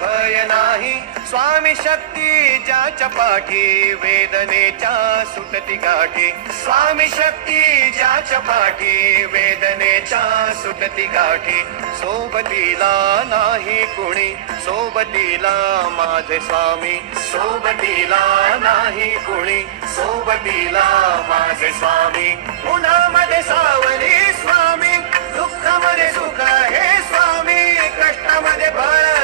भय नाही. स्वामी शक्ती ज्याच्या पाठी वेदनेच्या सुटती गाठी. स्वामी शक्ती ज्याच्या पाठी वेदनेच्या सुटती गाठी. सोबतीला नाही कुणी, सोबतीला माझे स्वामी. सोबतीला नाही कुणी, सोबतीला माझे स्वामी. उन्हामध्ये सावली स्वामी, दुःखामध्ये सुख हे स्वामी, कष्टामध्ये बळ